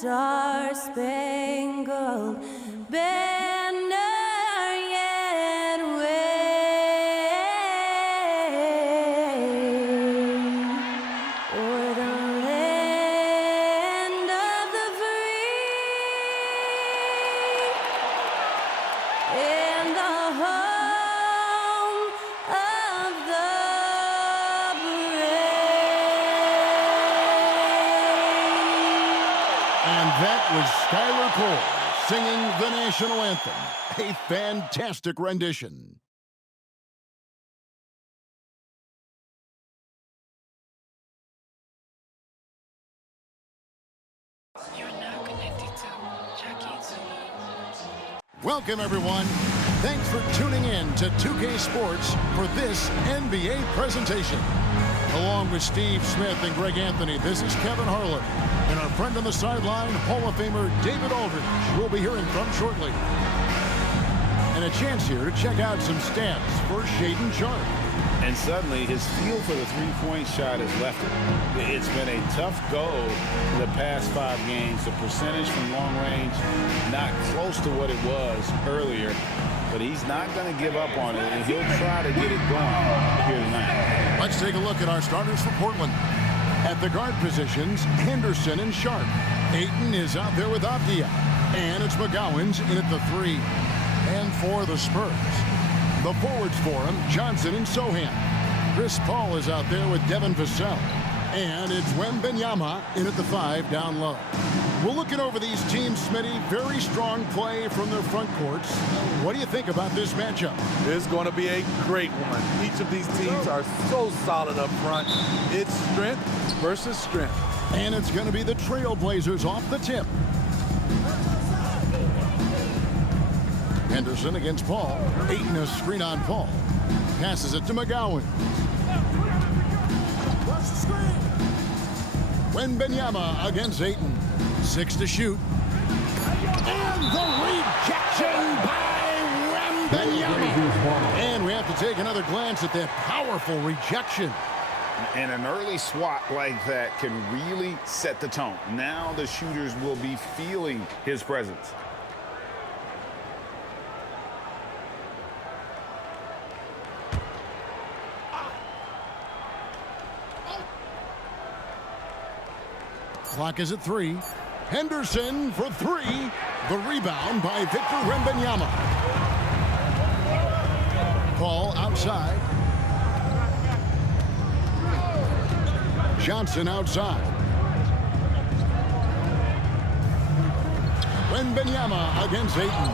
star-spangled banner yet wave o'er the land of the free and the home of the brave. And that was Skylar Cole singing the national anthem. A fantastic rendition. You're now connected to Jackie Zulu. Welcome, everyone. Thanks for tuning in to 2K Sports for this NBA presentation. Along with Steve Smith and Greg Anthony, this is Kevin Harlan. And our friend on the sideline, Hall of Famer David Aldridge, we'll be hearing from shortly. And a chance here to check out some stats for Shaedon Sharpe. And suddenly, his feel for the three-point shot has left him. It's been a tough go the past 5 games. The percentage from long range, not close to what it was earlier. But he's not going to give up on it, and he'll try to get it going here tonight. Let's take a look at our starters for Portland. At the guard positions, Henderson and Sharpe. Ayton is out there with Avdia. And it's McGowan's in at the 3. And for the Spurs, the forwards for him, Johnson and Sohan. Chris Paul is out there with Devin Vassell. And it's Wembanyama in at the 5 down low. We're looking over these teams, Smitty. Very strong play from their front courts. What do you think about this matchup? It's going to be a great one. Each of these teams are so solid up front. It's strength versus strength. And it's going to be the Trailblazers off the tip. Henderson against Paul. Ayton a screen on Paul. Passes it to McGowan. Wembanyama against Ayton. 6 to shoot. And the rejection by Wembanyama. And we have to take another glance at that powerful rejection. And an early swat like that can really set the tone. Now the shooters will be feeling his presence. Clock is at 3. Henderson for 3. The rebound by Victor Wembanyama. Paul outside. Johnson outside. Wembanyama against Ayton.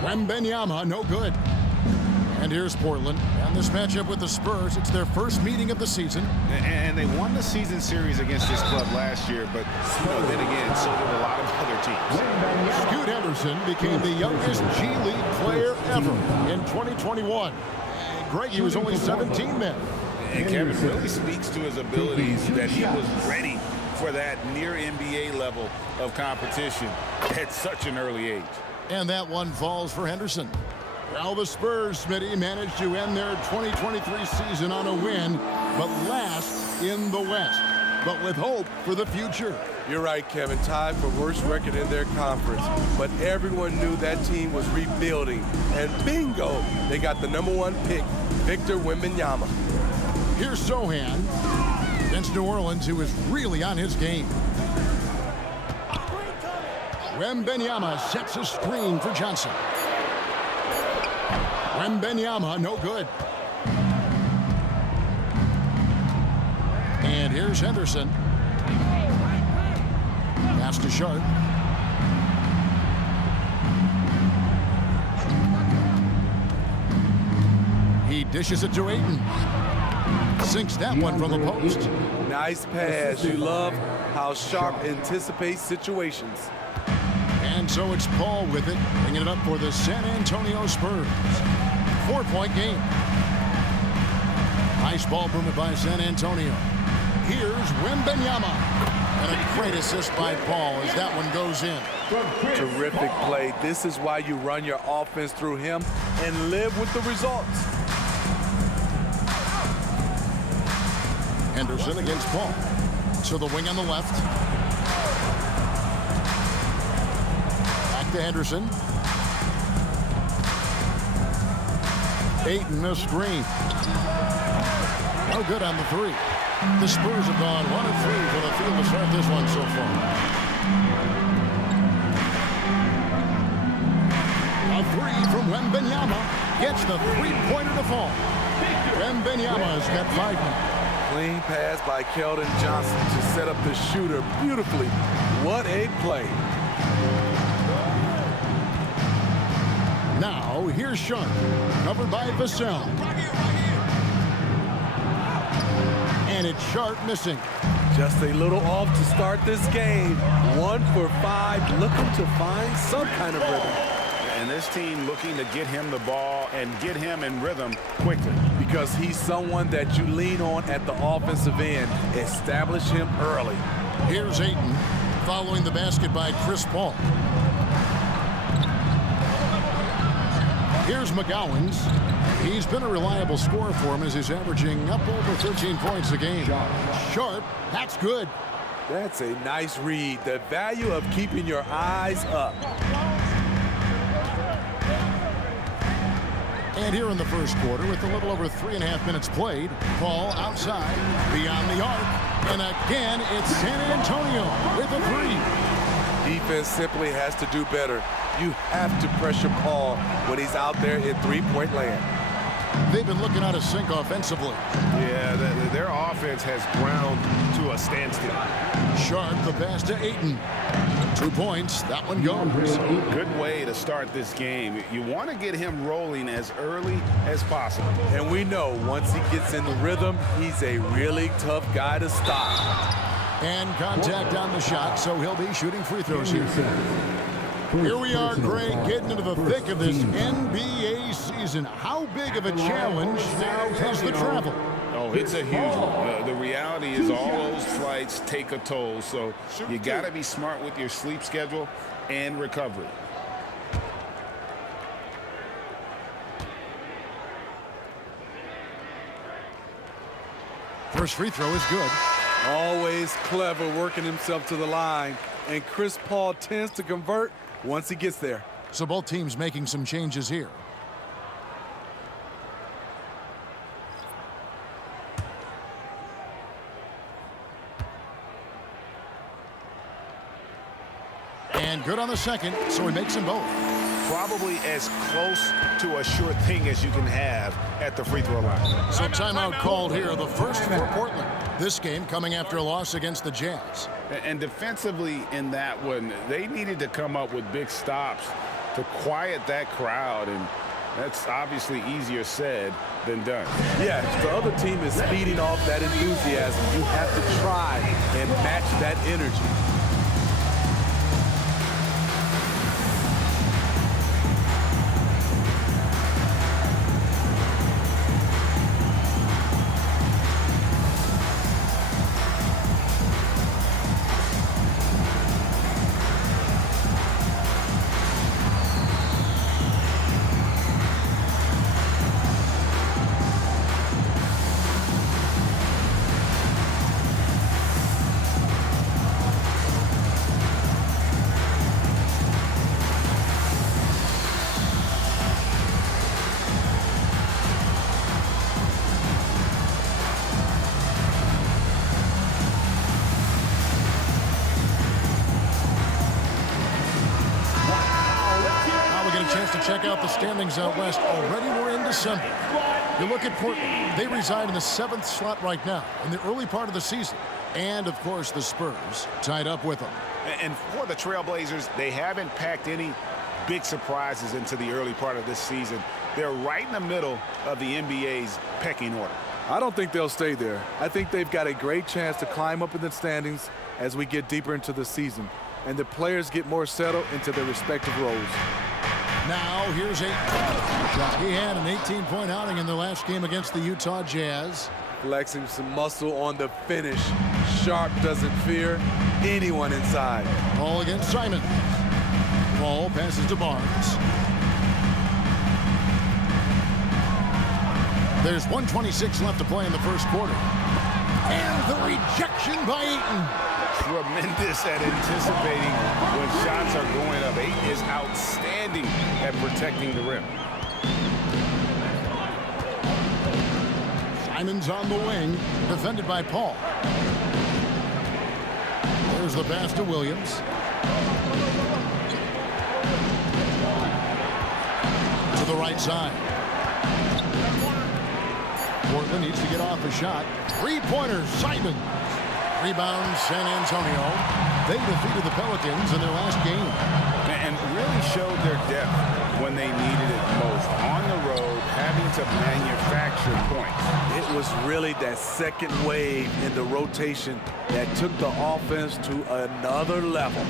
Wembanyama no good. And here's Portland. And this matchup with the Spurs, it's their first meeting of the season. And they won the season series against this club last year, but then again, so did a lot of other teams. Scoot Henderson became the youngest G League player ever in 2021. Greg, he was only 17 then. And Kevin really speaks to his abilities, that he was ready for that near NBA level of competition at such an early age. And that one falls for Henderson. Well, the Spurs, Smitty, managed to end their 2023 season on a win, but last in the West, but with hope for the future. You're right, Kevin. Tied for worst record in their conference. But everyone knew that team was rebuilding. And bingo, they got the #1 pick, Victor Wembanyama. Here's Sohan against New Orleans, who is really on his game. Wembanyama sets a screen for Johnson. Wembanyama, no good. And here's Henderson. Pass to Sharpe. He dishes it to Ayton. Sinks that one from the post. Nice pass. You love how Sharpe anticipates situations. And so it's Paul with it, bringing it up for the San Antonio Spurs. 4-point game. Nice ball movement by San Antonio. Here's Wembanyama. And a great assist by Paul as that one goes in. Terrific play. This is why you run your offense through him and live with the results. Henderson against Paul. To the wing on the left. to Henderson. Ayton, a screen. No good on the three. The Spurs have gone 1 of 3 for the field to start this one so far. A three from Wembanyama gets the three-pointer to fall. Wembanyama has got 5 now. Clean pass by Keldon Johnson to set up the shooter beautifully. What a play. Now, here's Sharp, covered by Vassell. And it's Sharp missing. Just a little off to start this game. 1 for 5, looking to find some kind of rhythm. And this team looking to get him the ball and get him in rhythm quickly. Because he's someone that you lean on at the offensive end. Establish him early. Here's Ayton, following the basket by Chris Paul. Here's McGowens. He's been a reliable scorer for him as he's averaging up over 13 points a game. Sharp, that's good. That's a nice read. The value of keeping your eyes up. And here in the first quarter, with a little over 3.5 minutes played, Paul outside, beyond the arc, and again, it's San Antonio with a three. Defense simply has to do better. You have to pressure Paul when he's out there in three-point land. They've been looking out of sync offensively. Yeah, their offense has ground to a standstill. Sharp, the pass to Ayton. 2 points, that one goes. Good way to start this game. You want to get him rolling as early as possible. And we know once he gets in the rhythm, he's a really tough guy to stop. And contact on the shot, so he'll be shooting free throws here. Here we are, Greg, getting into the thick of this NBA season. How big of a challenge now is the travel? Oh, it's a huge one. The reality is all those flights take a toll, so you got to be smart with your sleep schedule and recovery. First free throw is good. Always clever working himself to the line. And Chris Paul tends to convert once he gets there. So both teams making some changes here. And good on the second, so he makes them both. Probably as close to a sure thing as you can have at the free throw line. So timeout called here, the first for Portland. This game coming after a loss against the Jazz. And defensively in that one, they needed to come up with big stops to quiet that crowd, and that's obviously easier said than done. Yeah, the other team is feeding off that enthusiasm. You have to try and match that energy. Check out the standings out west. Already we're in December. You look at Portland. They reside in the 7th slot right now in the early part of the season. And, of course, the Spurs tied up with them. And for the Trailblazers, they haven't packed any big surprises into the early part of this season. They're right in the middle of the NBA's pecking order. I don't think they'll stay there. I think they've got a great chance to climb up in the standings as we get deeper into the season. And the players get more settled into their respective roles. Now, here's Ayton. He had an 18-point outing in the last game against the Utah Jazz. Flexing some muscle on the finish. Sharp doesn't fear anyone inside. Paul against Simon. Paul passes to Barnes. There's 1:26 left to play in the first quarter. And the rejection by Ayton. Tremendous at anticipating when shots are going up. Ayton is outstanding at protecting the rim. Simons on the wing, defended by Paul. There's the pass to Williams. To the right side. Portland needs to get off a shot. Three-pointers, Simons. Rebound, San Antonio. They defeated the Pelicans in their last game. And really showed their depth when they needed it most. On the road, having to manufacture points. It was really that second wave in the rotation that took the offense to another level.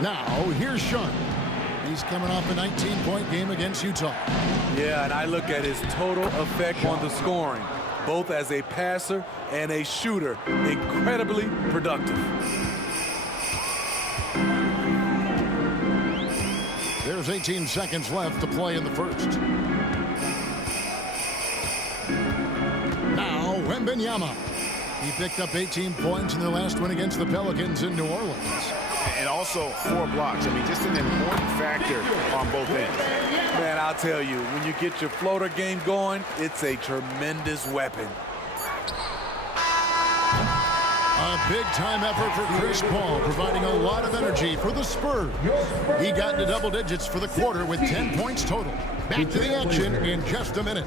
Now, here's Sean. He's coming off a 19-point game against Utah. Yeah, and I look at his total effect on the scoring, both as a passer and a shooter. Incredibly productive. There's 18 seconds left to play in the first. Now, Wembanyama. He picked up 18 points in their last win against the Pelicans in New Orleans. And also 4 blocks. I mean, just an important factor on both ends. Man, I'll tell you, when you get your floater game going, it's a tremendous weapon. A big-time effort for Chris Paul, providing a lot of energy for the Spurs. He got into double digits for the quarter with 10 points total. Back to the action in just a minute.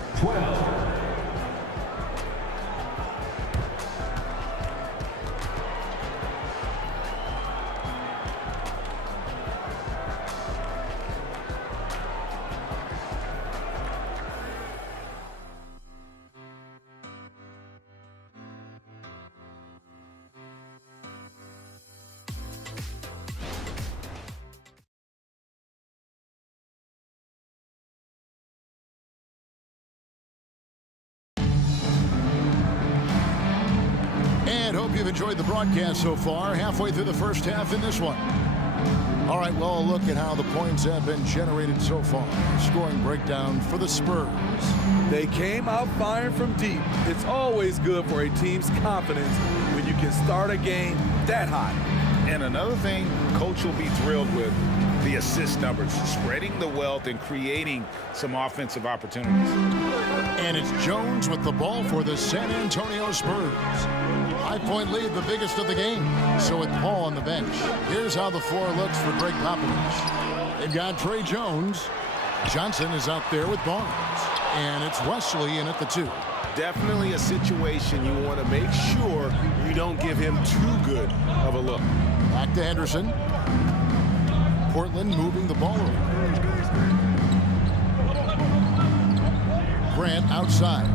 And hope you've enjoyed the broadcast so far. Halfway through the first half in this one. All right, well, a look at how the points have been generated so far. Scoring breakdown for the Spurs. They came out firing from deep. It's always good for a team's confidence when you can start a game that hot. And another thing Coach will be thrilled with, the assist numbers, spreading the wealth and creating some offensive opportunities. And it's Jones with the ball for the San Antonio Spurs. 5-point lead, the biggest of the game. So with Paul on the bench, here's how the floor looks for Greg Popovich. They've got Trey Jones. Johnson is out there with Barnes. And it's Wesley in at the 2. Definitely a situation you want to make sure you don't give him too good of a look. Back to Henderson. Portland moving the ball around. Grant outside.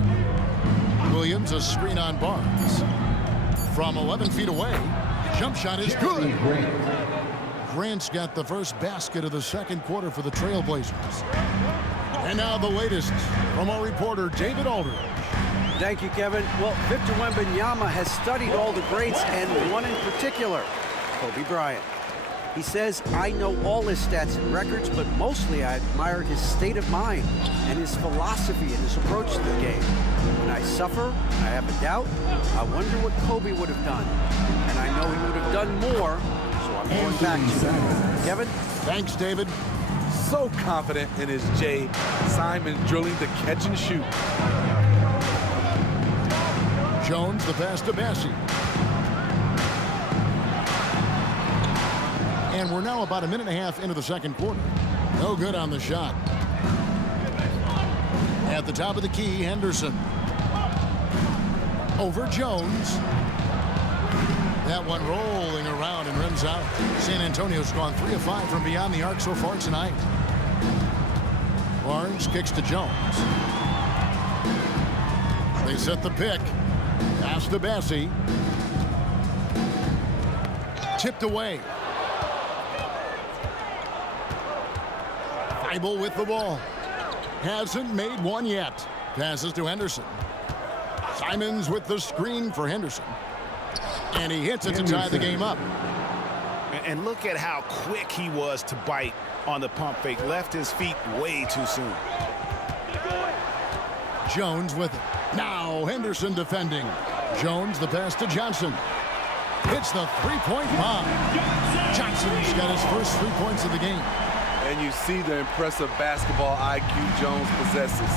Williams a screen on Barnes. From 11 feet away, jump shot is good. Grant's got the first basket of the second quarter for the Trailblazers. And now the latest from our reporter, David Aldridge. Thank you, Kevin. Well, Victor Wembanyama has studied all the greats and one in particular, Kobe Bryant. He says, I know all his stats and records, but mostly I admired his state of mind and his philosophy and his approach to the game. When I suffer, and I have a doubt, I wonder what Kobe would have done. And I know he would have done more, so I'm going back to him. Kevin? Thanks, David. So confident in his J. Simon drilling the catch and shoot. Jones, the pass to Bassi. And we're now about a minute and a half into the second quarter. No good on the shot. At the top of the key, Henderson. Over Jones. That one rolling around and rims out. San Antonio's gone 3 of 5 from beyond the arc so far tonight. Barnes kicks to Jones. They set the pick. Pass to Bassi. Tipped away. Thibault with the ball. Hasn't made one yet. Passes to Henderson. Simons with the screen for Henderson. And he hits it to tie the game up. And look at how quick he was to bite on the pump fake. Left his feet way too soon. Jones with it. Now Henderson defending. Jones the pass to Johnson. Hits the three-point bomb. Johnson's got his first 3 points of the game. And you see the impressive basketball IQ Jones possesses.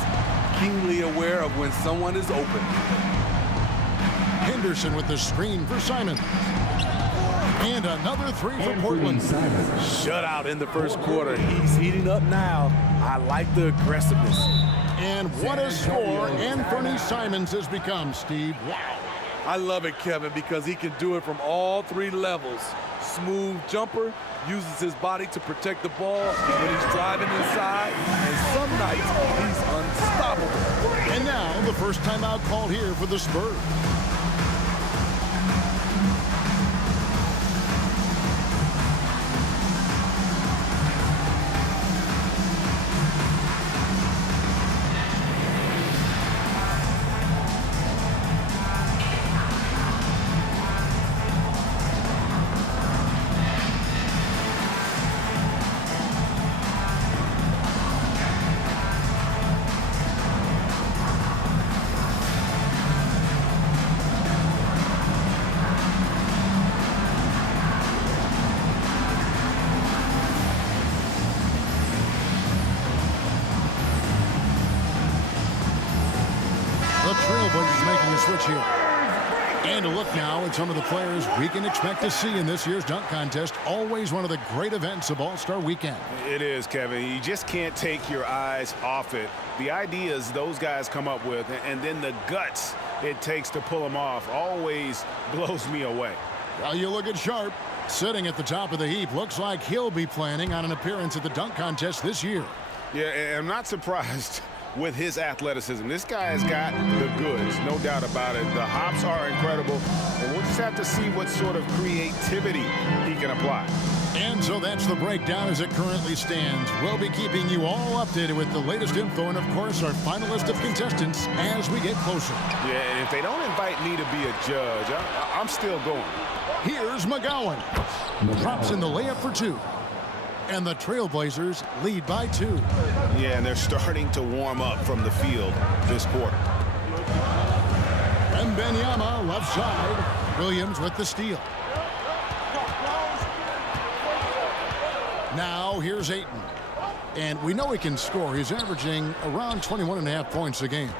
Keenly aware of when someone is open. Henderson with the screen for Simons. And another three for Portland. Shutout in the first quarter. He's heating up now. I like the aggressiveness. And what a score Anthony Simons has become, Steve. Wow. I love it, Kevin, because he can do it from all three levels. Smooth jumper, uses his body to protect the ball when he's driving inside, and some nights he's unstoppable. And now the first timeout called here for the Spurs. The Trailblazers making a switch here. And a look now at some of the players we can expect to see in this year's dunk contest. Always one of the great events of All-Star Weekend. It is, Kevin. You just can't take your eyes off it. The ideas those guys come up with, and then the guts it takes to pull them off, always blows me away. Well, you look at Sharp, sitting at the top of the heap. Looks like he'll be planning on an appearance at the dunk contest this year. Yeah, and I'm not surprised with his athleticism. This guy has got the goods, no doubt about it. The hops are incredible, and we'll just have to see what sort of creativity he can apply. And so that's the breakdown as it currently stands. We'll be keeping you all updated with the latest info and, of course, our final list of contestants as we get closer. Yeah, and if they don't invite me to be a judge, I'm still going. Here's McGowan. Drops in the layup for two. And the Trailblazers lead by 2. Yeah, and they're starting to warm up from the field this quarter. Wembanyama left side. Williams with the steal. Now here's Ayton. And we know he can score. He's averaging around 21.5 points a game.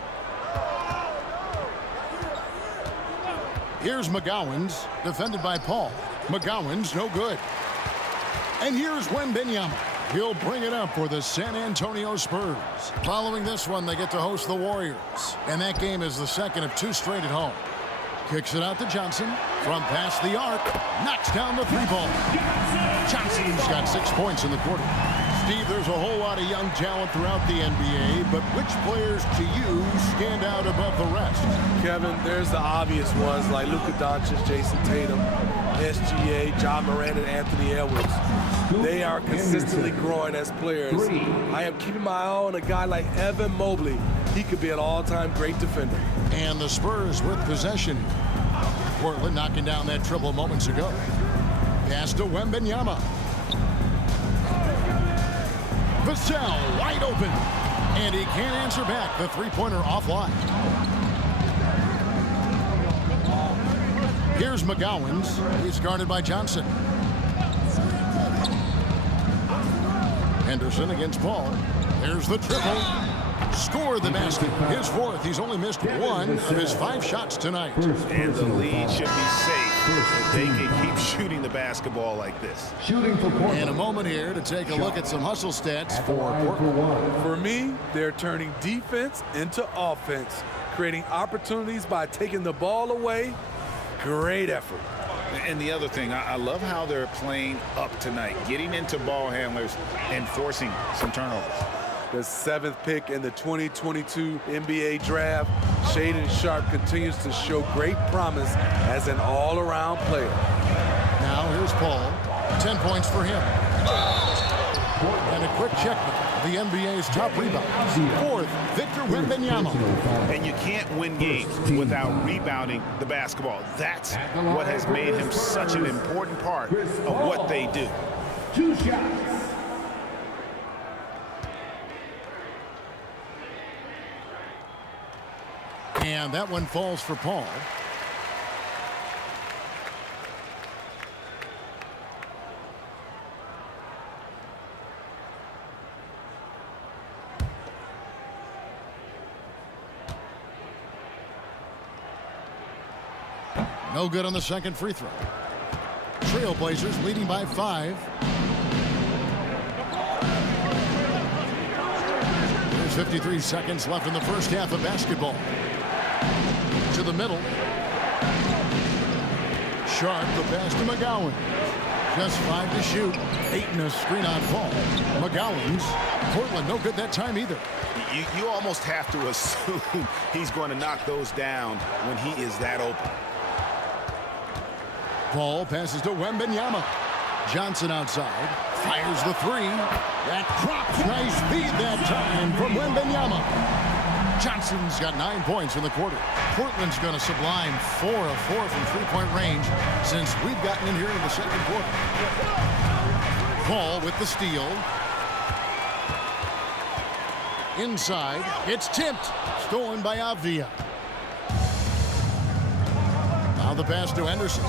Here's McGowan's, defended by Paul. McGowan's no good. And here's Wembanyama. He'll bring it up for the San Antonio Spurs. Following this one, they get to host the Warriors. And that game is the second of 2 straight at home. Kicks it out to Johnson. From past the arc. Knocks down the 3-ball. Johnson's got 6 points in the quarter. Steve, there's a whole lot of young talent throughout the NBA, but which players to you stand out above the rest? Kevin, there's the obvious ones like Luka Doncic, Jason Tatum, SGA, John Moran, and Anthony Edwards. They are consistently growing as players. I am keeping my eye on a guy like Evan Mobley. He could be an all-time great defender. And the Spurs with possession. Portland knocking down that triple moments ago. Pass to Wembanyama. Vassell wide open. And he can't answer back. The three-pointer offline. Here's McGowan's. He's guarded by Johnson. Henderson against Paul. There's the triple. Scored the basket. His 4th. He's only missed 1 of his 5 shots tonight. And the lead should be safe if they can keep shooting the basketball like this. And a moment here to take a look at some hustle stats for Portland. For me, they're turning defense into offense, creating opportunities by taking the ball away. Great effort. And the other thing, I love how they're playing up tonight, getting into ball handlers and forcing some turnovers. The 7th pick in the 2022 NBA draft, Shaedon Sharpe continues to show great promise as an all-around player. Now here's Paul. 10 points for him. And a quick check. The NBA's top rebound. 4th, Victor Wembanyama. And you can't win games without rebounding the basketball. That's what has made him such an important part of what they do. 2 shots. And that one falls for Paul. No good on the second free throw. Trailblazers leading by 5. There's 53 seconds left in the first half of basketball. To the middle. Sharp, the pass to McGowan. Just 5 to shoot. Ayton a screen on Paul. McGowan's. Portland no good that time either. You almost have to assume he's going to knock those down when he is that open. Paul passes to Wembanyama. Johnson outside. Fires the 3. That drops. Nice feed that time from Wembanyama. Johnson's got 9 points in the quarter. Portland's going to sublime 4 of 4 from three-point range since we've gotten in here in the second quarter. Paul with the steal. Inside. It's tipped. Stolen by Avdia. Now the pass to Anderson.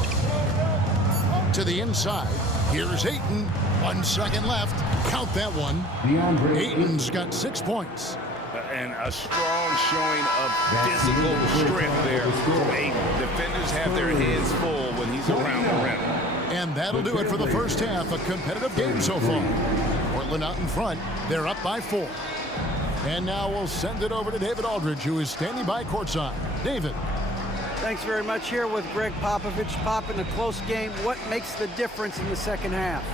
To the inside. Here's Ayton. 1 second left. Count that one. Ayton's got 6 points. And a strong showing of physical strength there from Ayton. Defenders have their hands full when he's around the rim. And that'll do it for the first half. A competitive game so far. Portland out in front. They're up by 4. And now we'll send it over to David Aldridge, who is standing by courtside. David. Thanks very much. Here with Greg Popovich. Pop, in a close game, what makes the difference in the second half?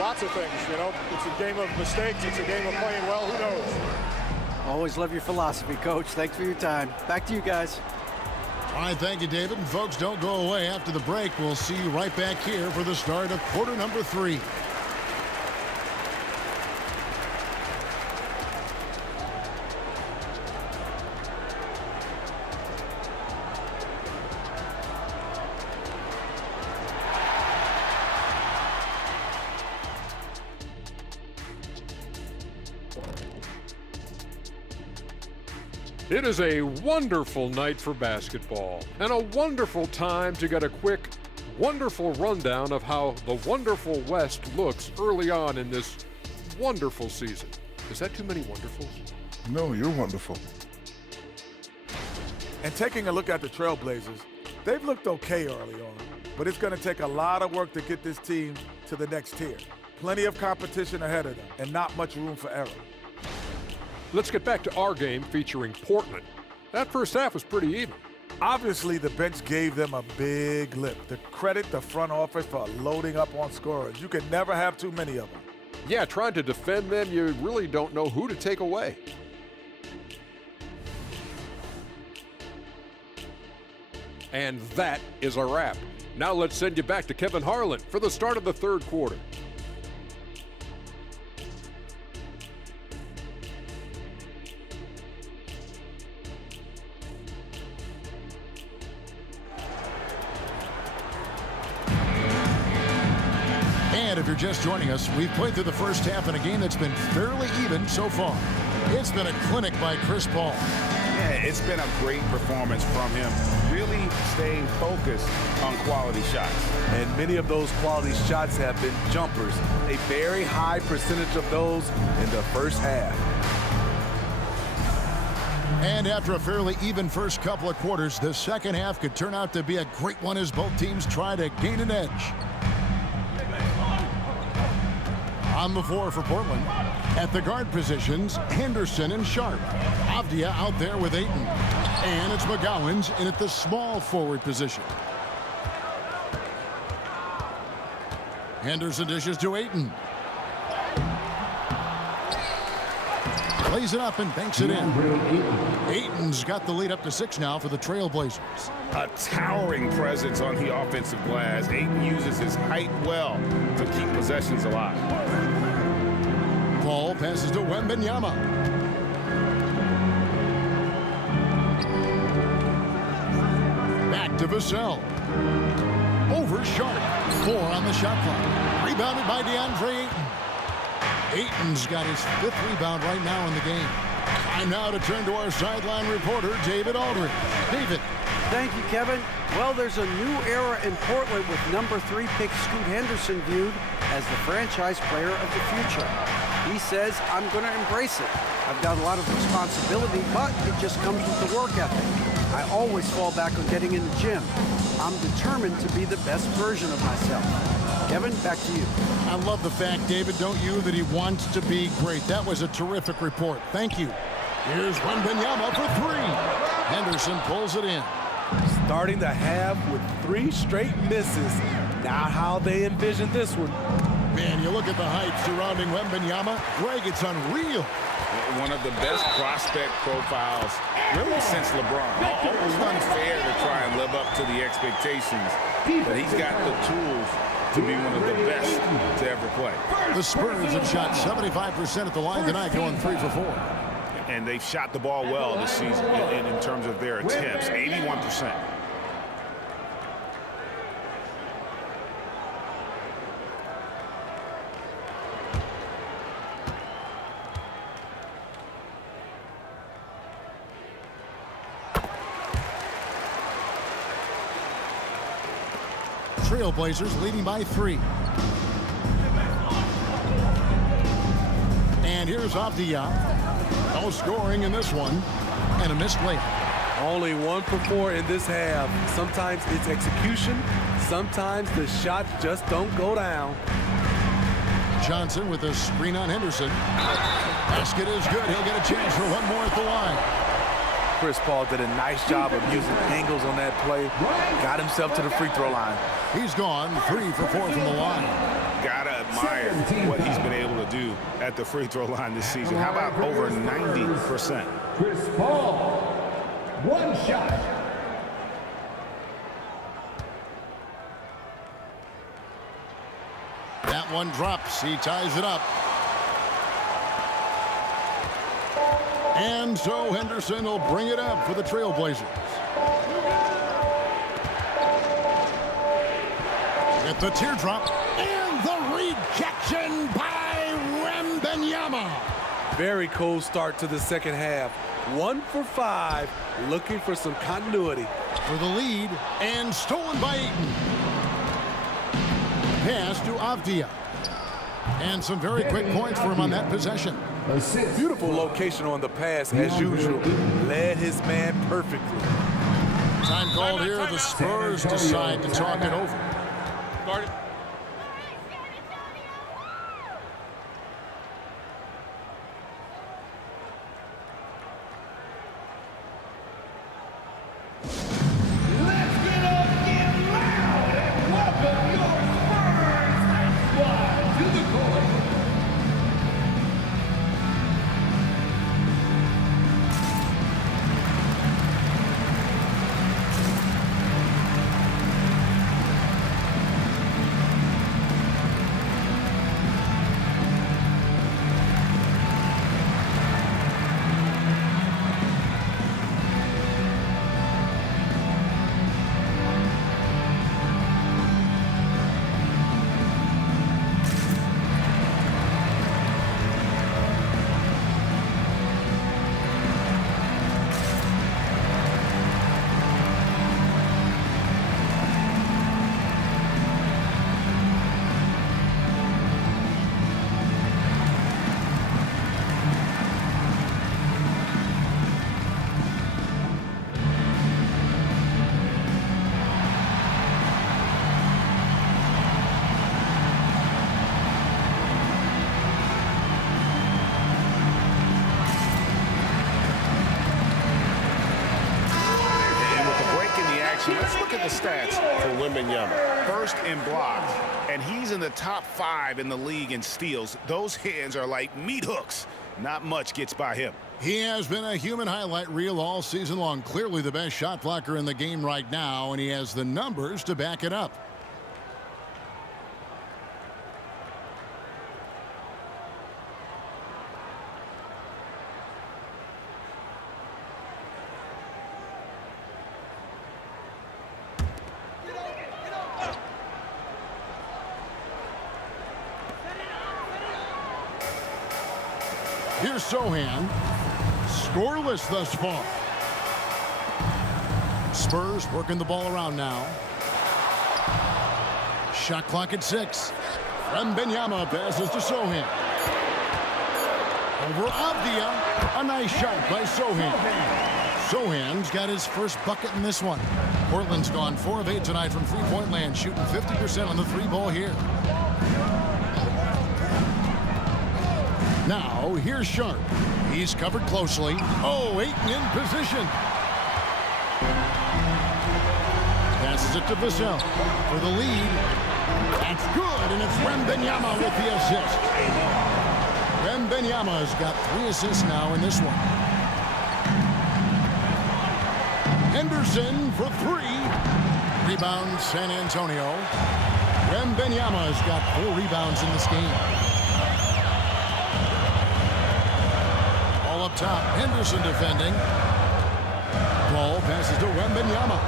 Lots of things, you know. It's a game of mistakes. It's a game of playing well. Who knows? Always love your philosophy, Coach. Thanks for your time. Back to you guys. All right, thank you, David. And folks, don't go away. After the break, we'll see you right back here for the start of quarter number 3. It is a wonderful night for basketball and a wonderful time to get a quick, wonderful rundown of how the wonderful West looks early on in this wonderful season. Is that too many wonderfuls? No, you're wonderful. And taking a look at the Trailblazers, they've looked okay early on, but it's going to take a lot of work to get this team to the next tier. Plenty of competition ahead of them and not much room for error. Let's get back to our game featuring Portland. That first half was pretty even. Obviously, the bench gave them a big lift. To credit the front office for loading up on scorers. You can never have too many of them. Yeah, trying to defend them, you really don't know who to take away. And that is a wrap. Now let's send you back to Kevin Harlan for the start of the third quarter. And if you're just joining us, we've played through the first half in a game that's been fairly even so far. It's been a clinic by Chris Paul. Yeah, it's been a great performance from him, really staying focused on quality shots. And many of those quality shots have been jumpers. A very high percentage of those in the first half. And after a fairly even first couple of quarters, the second half could turn out to be a great one as both teams try to gain an edge. On the floor for Portland. At the guard positions, Henderson and Sharp. Avdia out there with Ayton. And it's McGowan's in at the small forward position. Henderson dishes to Ayton. Plays it up and banks it in. Ayton's got the lead up to 6 now for the Trailblazers. A towering presence on the offensive glass. Ayton uses his height well to keep possessions alive. Paul passes to Wembanyama. Back to Vassell. Over Sharp. 4 on the shot clock. Rebounded by DeAndre Ayton. Ayton's got his 5th rebound right now in the game. Time now to turn to our sideline reporter, David Aldridge. David. Thank you, Kevin. Well, there's a new era in Portland with number 3 pick Scoot Henderson viewed as the franchise player of the future. He says, I'm going to embrace it. I've got a lot of responsibility, but it just comes with the work ethic. I always fall back on getting in the gym. I'm determined to be the best version of myself. Kevin, back to you. I love the fact, David, don't you, that he wants to be great. That was a terrific report. Thank you. Here's Wembanyama for three. Henderson pulls it in. Starting the half with 3 straight misses. Not how they envisioned this one. Man, you look at the hype surrounding Wembanyama. Greg, it's unreal. One of the best prospect profiles really since LeBron. Almost unfair to try and live up to the expectations, but he's got the tools to be one of the best to ever play. The Spurs have shot 75% at the line tonight, going 3 for 4. And they've shot the ball well this season in terms of their attempts, 81%. Trailblazers leading by 3. And here's Avdia. No scoring in this one. And a missed layup. Only 1 for 4 in this half. Sometimes it's execution. Sometimes the shots just don't go down. Johnson with a screen on Henderson. Basket is good. He'll get a chance for one more at the line. Chris Paul did a nice job of using angles on that play. Got himself to the free throw line. He's gone 3 for 4 from the line. Gotta admire what he's been able to do at the free throw line this season. How about over 90%? Chris Paul, 1 shot. That one drops. He ties it up. And so Henderson will bring it up for the Trailblazers. Get the teardrop and the rejection by Wembanyama. Very cold start to the second half. 1 for 5, looking for some continuity. For the lead, and stolen by Ayton. Pass to Avdia. And some very quick points for him on that possession. Beautiful location on the pass, as usual. Led his man perfectly. Time called here. The Spurs decide to talk it over. Guarded. Let's get up, get loud, and welcome your Spurs squad to the court. Let's look at the stats for Wembanyama. First in blocks, and he's in the top 5 in the league in steals. Those hands are like meat hooks. Not much gets by him. He has been a human highlight reel all season long. Clearly the best shot blocker in the game right now, and he has the numbers to back it up. Here's Sohan. Scoreless thus far. Spurs working the ball around now. Shot clock at 6. Wembanyama passes to Sohan. Over Avdia. A nice shot by Sohan. Sohan's got his first bucket in this one. Portland's gone 4 of 8 tonight from three-point land, shooting 50% on the three ball here. Now, here's Sharp. He's covered closely. Oh, Ayton in position. Passes it to Vassell for the lead. That's good, and it's Wembanyama with the assist. Wembanyama's got 3 assists now in this one. Henderson for 3. Rebound, San Antonio. Wembanyama's got 4 rebounds in this game. All up top, Henderson defending. Ball passes to Wembanyama.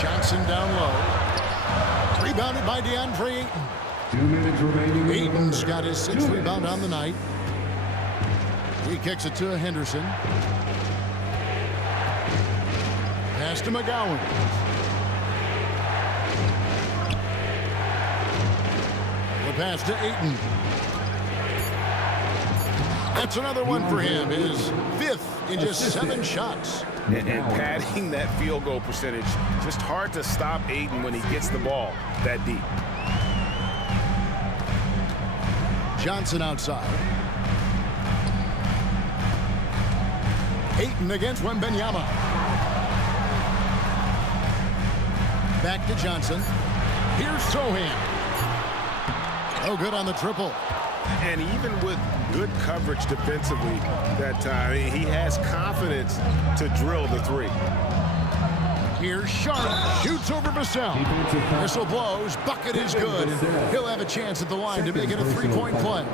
Johnson down low. Rebounded by DeAndre Ayton. 2 minutes remaining. Ayton's got his 6th rebound on the night. He kicks it to Henderson. Pass to McGowan. The pass to Ayton. That's another one for him. His 5th in just 7 shots. And padding that field goal percentage, just hard to stop Ayton when he gets the ball that deep. Johnson outside. Ayton against Wembanyama. Back to Johnson. Here's Sohan. Oh, good on the triple. And even with good coverage defensively that time, he has confidence to drill the 3. Here's Sharp. Shoots over Vassell. Whistle blows. Bucket is good. He'll have a chance at the line to make it a 3-point play.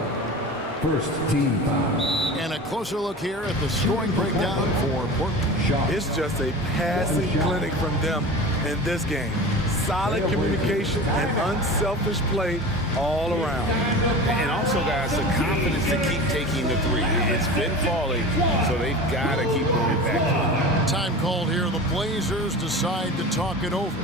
First team foul. And a closer look here at the scoring breakdown for Portland. It's just a passing clinic from them in this game. Solid communication and unselfish play all around. And also, guys, the confidence to keep taking the 3. It's been falling, so they've got to keep going back. Time called here. The Blazers decide to talk it over.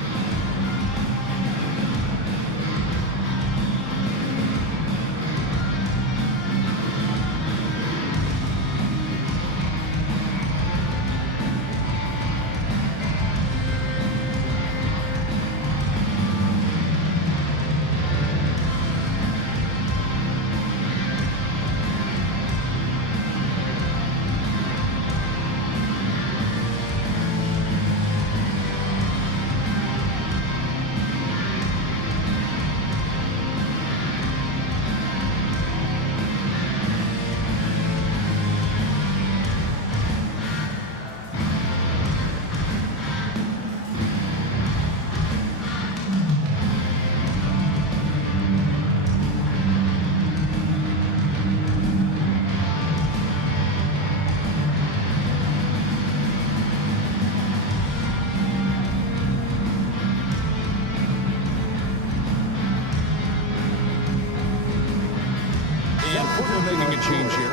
Making a change here.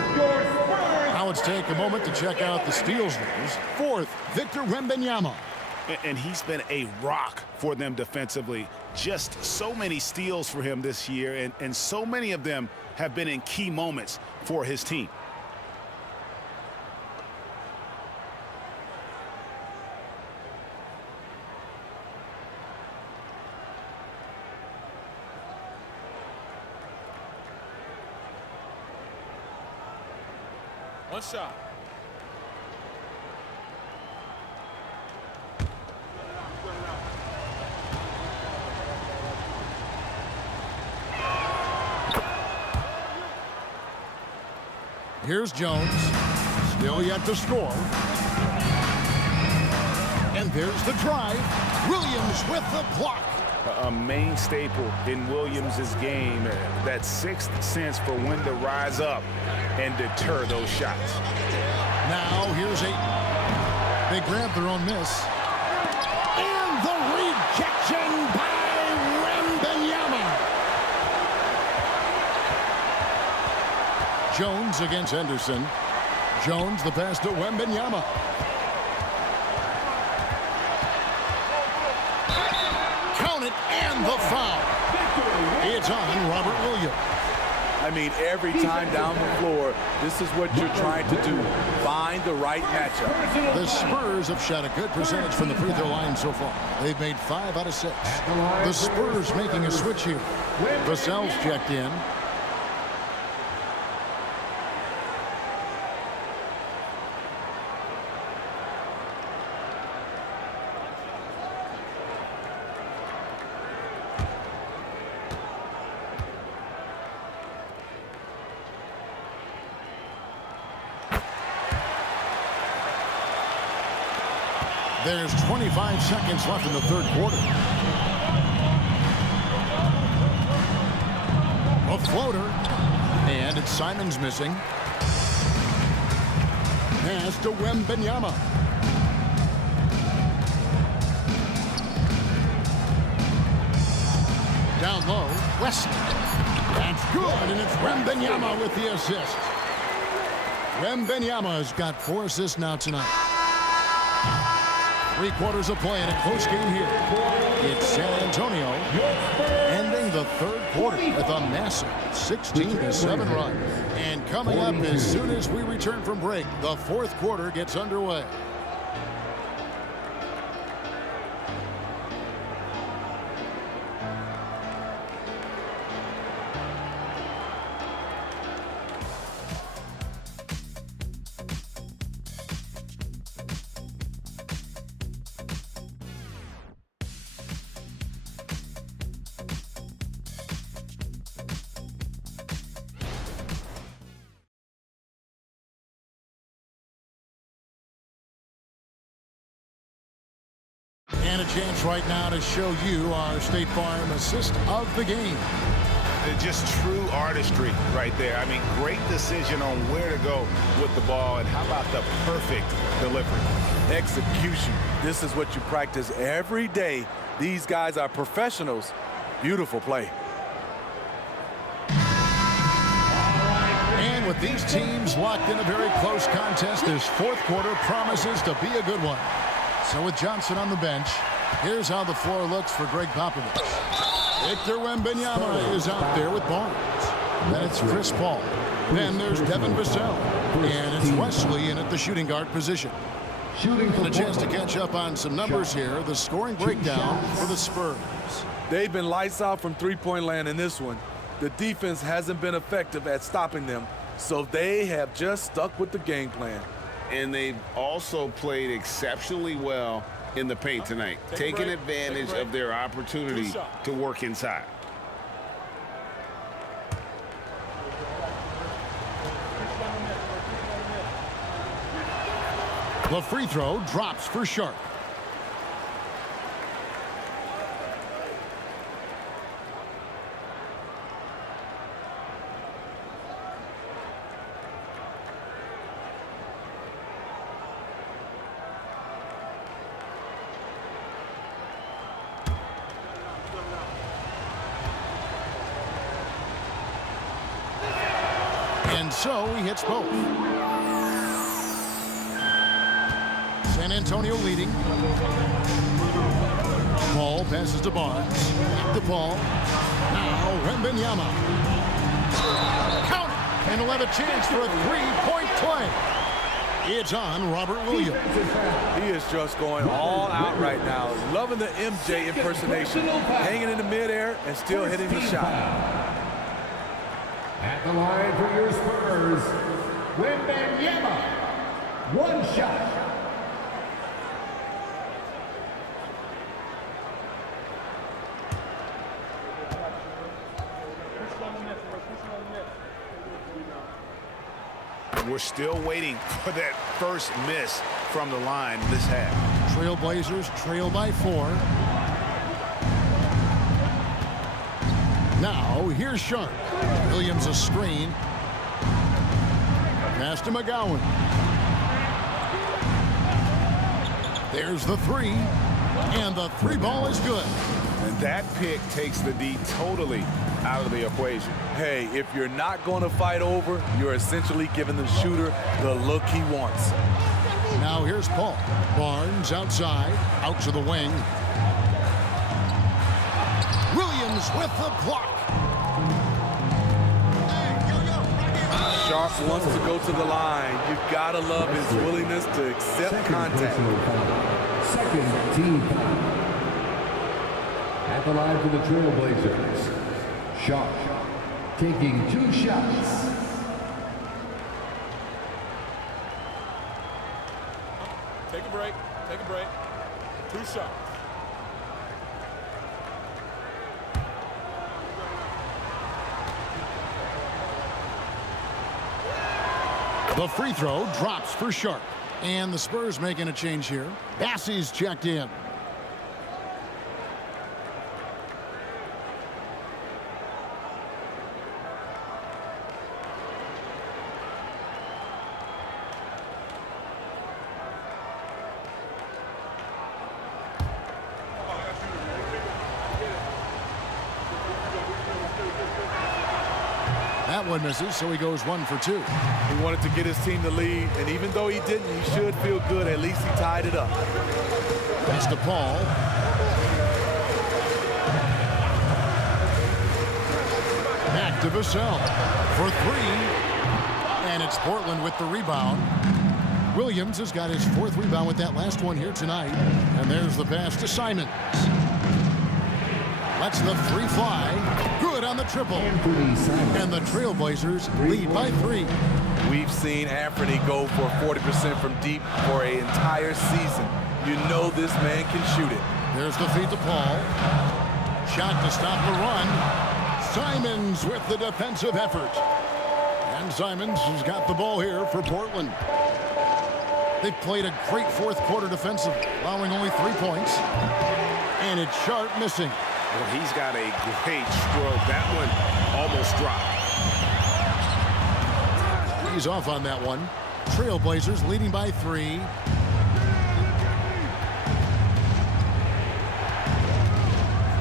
Now let's take a moment to check out the steals leaders. 4th, Victor Wembanyama. And he's been a rock for them defensively. Just so many steals for him this year, and so many of them have been in key moments for his team. One shot. Here's Jones. Still yet to score. And there's the drive. Williams with the block. A main staple in Williams' game, that 6th sense for when to rise up and deter those shots. Now here's Ayton. They grab their own miss. And the rejection by Wembanyama. Jones against Henderson. Jones the pass to Wembanyama. Count it, and the foul. It's on Robert Williams. I mean, every time down the floor, this is what you're trying to do. Find the right matchup. The Spurs have shot a good percentage from the free throw line so far. They've made 5 out of 6. The Spurs making a switch here. Vassell's checked in. There's 25 seconds left in the third quarter. A floater. And it's Simons missing. Pass to Wembanyama. Down low, Wesley. That's good, and it's Wembanyama with the assist. Wembanyama has got 4 assists now tonight. 3 quarters of play in a close game here. It's San Antonio ending the third quarter with a massive 16-7 run. And coming up as soon as we return from break, the fourth quarter gets underway. And a chance right now to show you our State Farm assist of the game. Just true artistry right there. I mean, great decision on where to go with the ball, and how about the perfect delivery? Execution. This is what you practice every day. These guys are professionals. Beautiful play. And with these teams locked in a very close contest, this fourth quarter promises to be a good one. So with Johnson on the bench, here's how the floor looks for Greg Popovich. Victor Wembanyama is out there with Barnes. Then it's Chris Paul. Then there's Devin Vassell. And it's Wesley in at the shooting guard position. And a chance to catch up on some numbers here. The scoring breakdown for the Spurs. They've been lights out from three-point land in this one. The defense hasn't been effective at stopping them, so they have just stuck with the game plan. And they've also played exceptionally well in the paint tonight, taking advantage of their opportunity to work inside. The free throw drops for Sharp. And so he hits both. San Antonio leading. Paul passes to Barnes. The ball. Now Wembanyama. Count it. And he'll have a chance for a three-point play. It's on Robert Williams. He is just going all out right now. Loving the MJ impersonation. Hanging in the midair and still hitting the shot. At the line for your Spurs, Wembanyama. One shot. We're still waiting for that first miss from the line this half. Trailblazers trail by 4. Now, here's Sharp. Williams a screen. Pass to McGowan. There's the three. And the three ball is good. And that pick takes the D totally out of the equation. Hey, if you're not going to fight over, you're essentially giving the shooter the look he wants. Now here's Paul. Barnes outside. Out to the wing. Williams with the block. Sharp wants to go to the line. You've got to love his willingness to accept contact. Second team foul. At the line for the Trailblazers, Sharp taking 2 shots. Take a break. Take a break. 2 shots. The free throw drops for Sharp. And the Spurs making a change here. Bassey's checked in. That one misses, so he goes 1 for 2. He wanted to get his team the lead, and even though he didn't, he should feel good. At least he tied it up. Pass to Paul. Back to Vassell for 3. And it's Portland with the rebound. Williams has got his 4th rebound with that last one here tonight. And there's the pass to Simons. Lets the 3 fly. Good on the triple. And the Trailblazers lead by 3. We've seen Anthony go for 40% from deep for an entire season. You know this man can shoot it. There's the feed to Paul. Shot to stop the run. Simons with the defensive effort. And Simons has got the ball here for Portland. They've played a great 4th quarter defensive, allowing only 3 points. And it's Sharp missing. Well, he's got a great stroke. That one almost dropped. He's off on that one. Trailblazers leading by 3.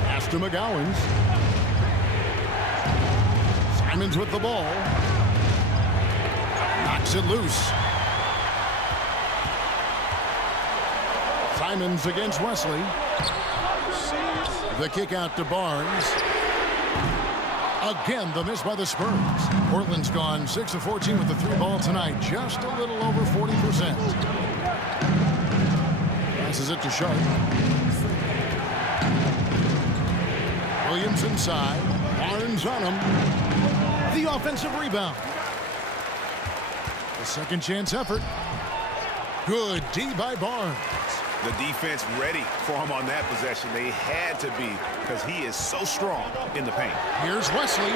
Pass to McGowens. Simons with the ball. Knocks it loose. Simons against Wesley. The kick out to Barnes. Again, the miss by the Spurs. Portland's gone 6 of 14 with the 3 ball tonight. Just a little over 40%. Passes it to Sharp. Williams inside. Barnes on him. The offensive rebound. The second chance effort. Good D by Barnes. The defense ready for him on that possession. They had to be, because he is so strong in the paint. Here's Wesley.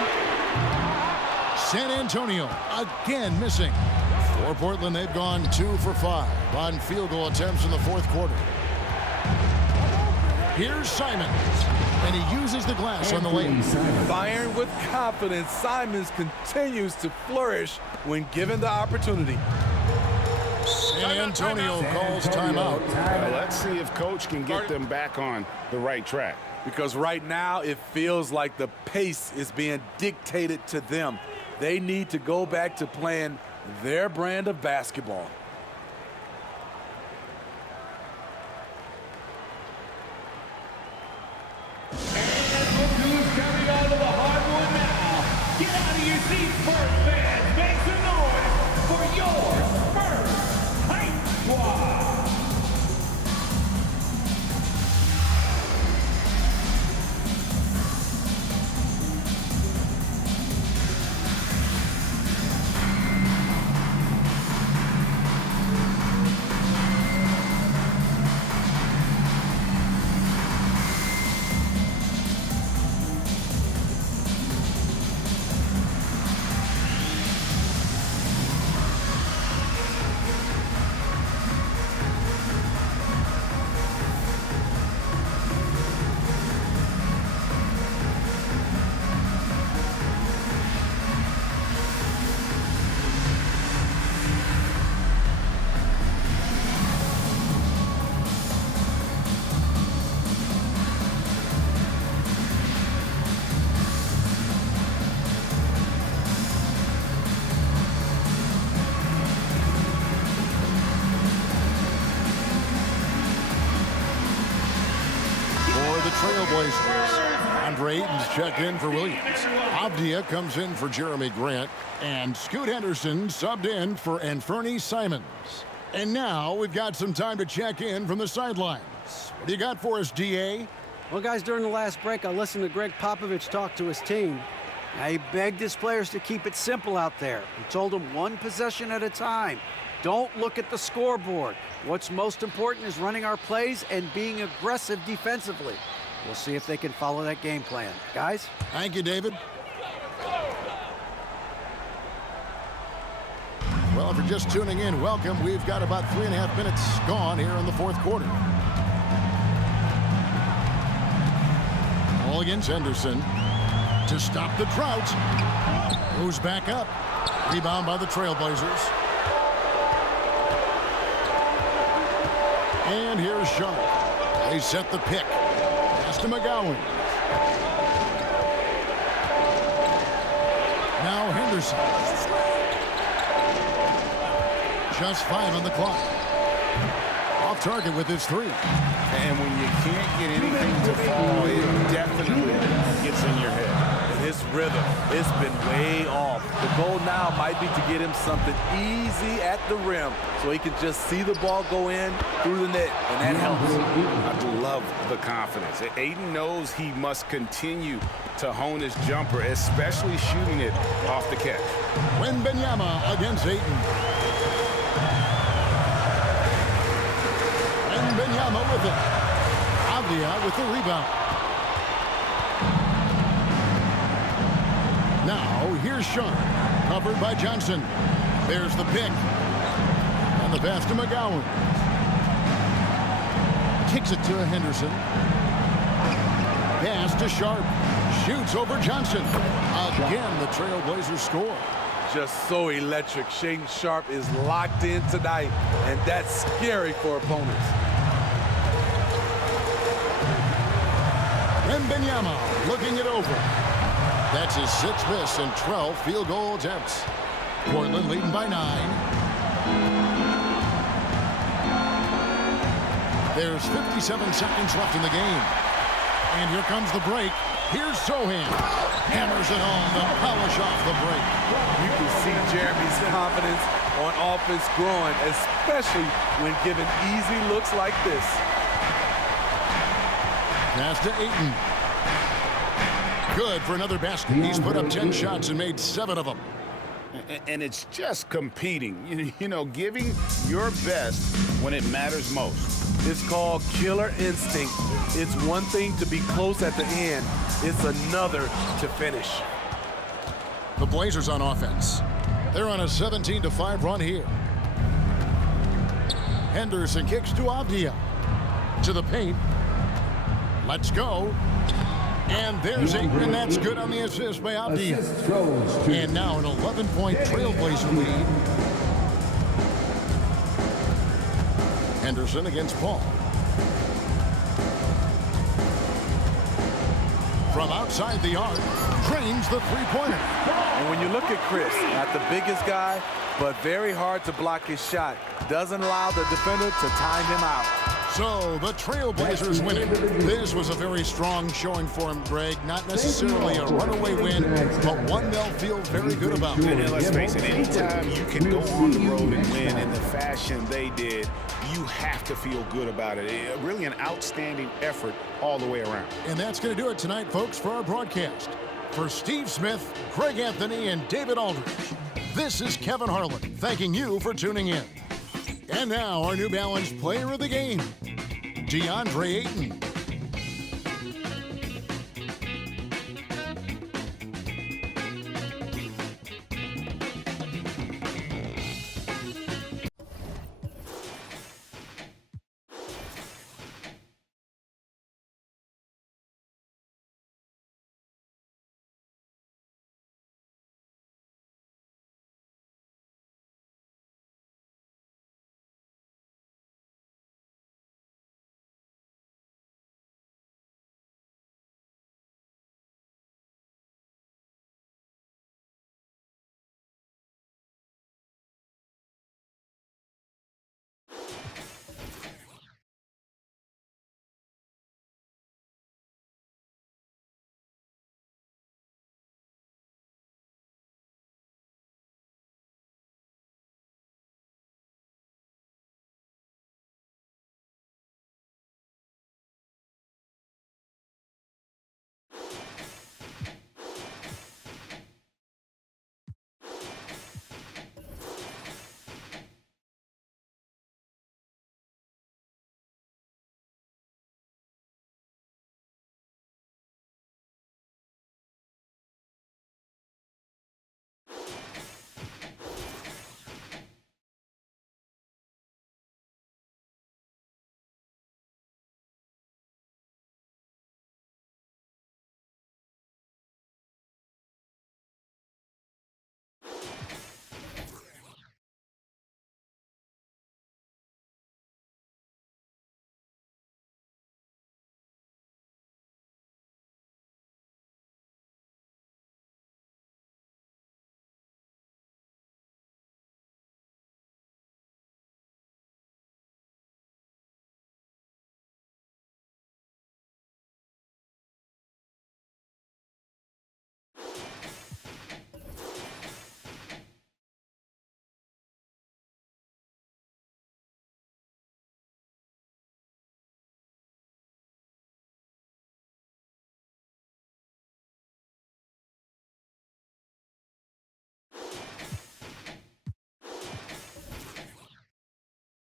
San Antonio again missing. For Portland, they've gone 2 for 5 on field goal attempts in the 4th quarter. Here's Simons, and he uses the glass on the lane. Firing with confidence, Simons continues to flourish when given the opportunity. San Antonio calls timeout. Let's see if Coach can get them back on the right track. Because right now it feels like the pace is being dictated to them. They need to go back to playing their brand of basketball. And look who's coming out of the hardwood now. Get out of your seats, Spurs fans. Make some noise for your Spurs Hype Squad. Aiton's checked in for Williams. Avdia comes in for Jeremy Grant. And Scoot Henderson subbed in for Anferny Simons. And now we've got some time to check in from the sidelines. What do you got for us, DA? Well, guys, during the last break, I listened to Greg Popovich talk to his team. Now, he begged his players to keep it simple out there. He told them one possession at a time. Don't look at the scoreboard. What's most important is running our plays and being aggressive defensively. We'll see if they can follow that game plan. Guys? Thank you, David. Well, if you're just tuning in, welcome. We've got about 3.5 minutes gone here in the fourth quarter. All against Henderson to stop the drought. Moves back up. Rebound by the Trailblazers. And here's Sharp. They set the pick. Pass to McGowan. Now Henderson. Just 5 on the clock. Off target with his 3. And when you can't get anything to fall, it definitely gets in your head. And his rhythm, it's been way off. The goal now might be to get him something easy at the rim so he can just see the ball go in through the net, and that helps. I love the confidence. Ayton knows he must continue to hone his jumper, especially shooting it off the catch. Wembanyama against Ayton. Wembanyama with it. Avdia with the rebound. Now, here's Sharp. Covered by Johnson. There's the pick. And the pass to McGowan. Kicks it to Henderson. Pass to Sharp. Shoots over Johnson. Again, the Trailblazers score. Just so electric. Shaedon Sharp is locked in tonight, and that's scary for opponents. Wembanyama looking it over. That's his 6th miss and 12 field goal attempts. Portland leading by 9. There's 57 seconds left in the game. And here comes the break. Here's Sohan. Hammers it home to polish off the break. You can see Jeremy's confidence on offense growing, especially when given easy looks like this. Pass to Ayton. Good for another basket. He's put up 10 shots and made 7 of them. And it's just competing, you know, giving your best when it matters most. It's called killer instinct. It's one thing to be close at the end. It's another to finish. The Blazers on offense. They're on a 17-5 run here. Henderson kicks to Avdia. To the paint. Let's go. And there's Ayton, and that's good on the assist by Avdia. And now an 11-point Trailblazer lead. Henderson against Paul. From outside the arc, drains the three-pointer. And when you look at Chris, not the biggest guy, but very hard to block his shot. Doesn't allow the defender to time him out. So the Trailblazers winning. This was a very strong showing for him, Greg. Not necessarily a runaway win, but one they'll feel very good about. And let's face it, anytime you can go on the road and win in the fashion they did, you have to feel good about it. Really an outstanding effort all the way around. And that's going to do it tonight, folks, for our broadcast. For Steve Smith, Greg Anthony, and David Aldridge, this is Kevin Harlan thanking you for tuning in. And now our New Balance player of the game, DeAndre Ayton.